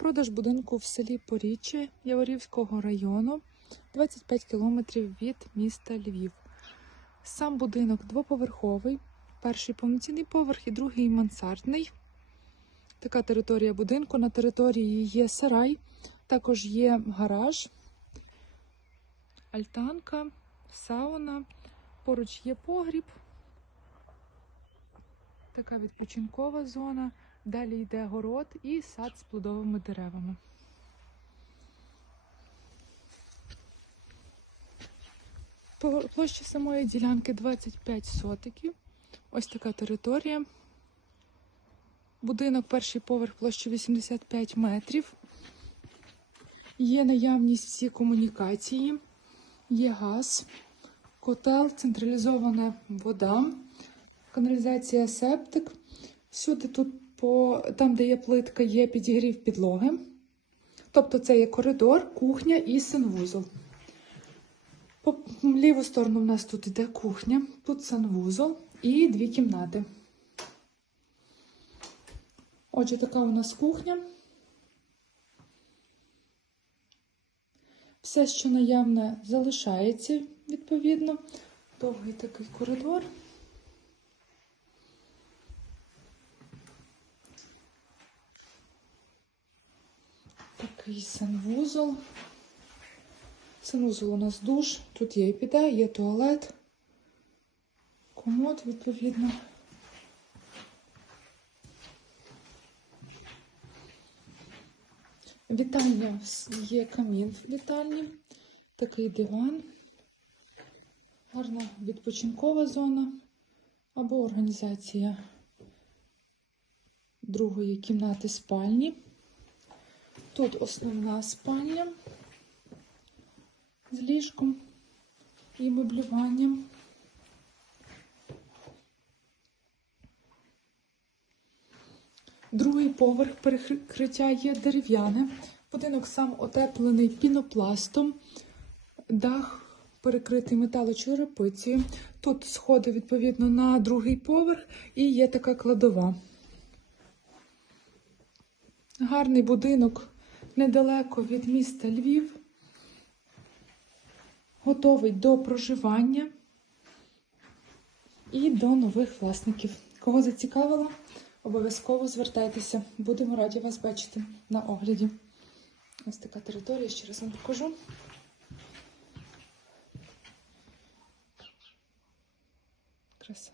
Продаж будинку в селі Поріччя Яворівського району, 25 кілометрів від міста Львів. Сам будинок двоповерховий, перший повноцінний поверх і другий мансардний. Така територія будинку. На території є сарай, також є гараж, альтанка, сауна, поруч є погріб. Така відпочинкова зона. Далі йде город і сад з плодовими деревами. Площа самої ділянки 25 сотиків. Ось така територія. Будинок перший поверх площі 85 метрів. Є наявність всі комунікації, є газ, котел, централізована вода, каналізація септик. Всюди тут, по, там, де є плитка, є підігрів підлоги. Тобто це є коридор, кухня і санвузол. По ліву сторону в нас тут йде кухня, тут санвузол і дві кімнати. Отже, така у нас кухня. Все, що наявне, залишається відповідно. Довгий такий коридор. Такий санвузол. Санвузол у нас душ. Тут є і піде, є туалет, комод, відповідно. Вітальня є камін в вітальні, такий диван, гарна відпочинкова зона або організація другої кімнати спальні. Тут основна спальня з ліжком і меблюванням. Другий поверх перекриття є дерев'яне. Будинок сам отеплений пінопластом, дах перекритий металочерепицею. Тут сходи відповідно на другий поверх і є така кладова. Гарний будинок недалеко від міста Львів. Готовий до проживання і до нових власників. Кого зацікавило, обов'язково звертайтеся. Будемо раді вас бачити на огляді. Ось така територія, ще раз вам покажу. Краса.